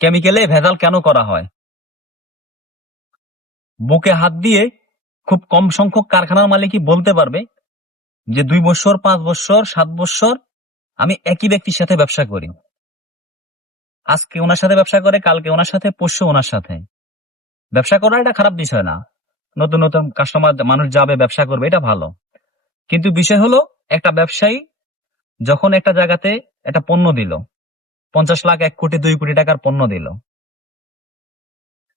কেমিক্যালে ভেজাল কেন করা হয়? বুকে হাত দিয়ে খুব কম সংখ্যক কারখানার মালিকই বলতে পারবে যে 2 বছর, 5 বছর, 7 বছর আমি একই ব্যক্তির সাথে ব্যবসা করি। আজকে ওনার সাথে ব্যবসা করে, কালকে ওনার সাথে, পরশু ওনার সাথে। ব্যবসা করা এটা খারাপ বিষয় না। নতুন নতুন কাস্টমার মানুষ যাবে, ব্যবসা করবে, এটা ভালো। কিন্তু বিষয় হলো, একটা ব্যবসায়ী যখন একটা জায়গাতে একটা পণ্য দিল, 50 লাখ, 1 কোটি, 2 কোটি টাকার পণ্য দিল,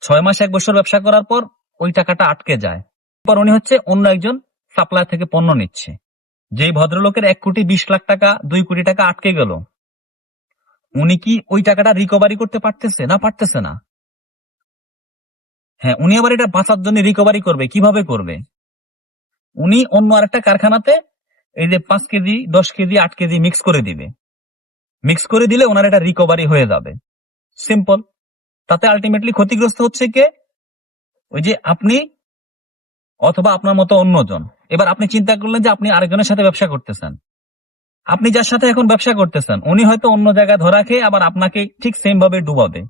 6 মাস 1 বছর ব্যবসা করার পর ওই টাকাটা আটকে যায়। পর উনি হচ্ছে অন্য একজন সাপ্লায়ার থেকে পণ্য নিচ্ছে। যেই ভদ্রলোকের 1 কোটি 20 লাখ টাকা, 2 কোটি টাকা আটকে গেল, উনি কি ওই টাকাটা রিকভারি করতে পারতেছে না? পারতেছে না। হ্যাঁ, উনি আবার এটা বাঁচার জন্য রিকভারি করবে, কিভাবে করবে? উনি অন্য আরেকটা কারখানাতে এই যে 5 কেজি, 10 কেজি, 8 কেজি মিক্স করে দিবে। মিক্স করে দিলে ওনার এটা রিকভারি হয়ে যাবে। সিম্পল। তাতে আলটিমেটলি ক্ষতিগ্রস্ত হচ্ছে কে? ওই যে আপনি অথবা আপনার মতো অন্যজন। এবার আপনি চিন্তা করলেন যে আপনি আরেকজনের সাথে ব্যবসা করতেছেন। আপনি যার সাথে এখন ব্যবসা করতেছেন, উনি হয়তো অন্য জায়গায় ধরা খেয়ে আবার আপনাকে ঠিক সেম ভাবে ডুবাবে।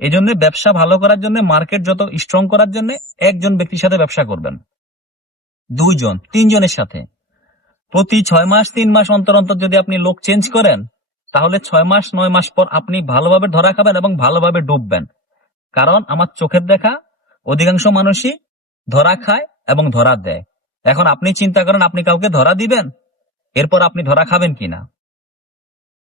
এই জন্য ব্যবসা ভালো করার জন্য, মার্কেট যত স্ট্রং করার জন্য একজন ব্যক্তির সাথে ব্যবসা করবেন, 2 জন, 3 জনের সাথে। প্রতি 6 মাস, 3 মাস অন্তর অন্তর যদি আপনি লোক চেঞ্জ করেন, তাহলে 6 মাস, 9 মাস পর আপনি ভালোভাবে ধরা খাবেন এবং ভালোভাবে ডুববেন। কারণ আমার চোখের দেখা অধিকাংশ মানুষই ধরা খায় এবং ধরা দেয়। এখন আপনি চিন্তা করেন, আপনি কাউকে ধরা দিবেন, এরপর আপনি ধরা খাবেন কিনা।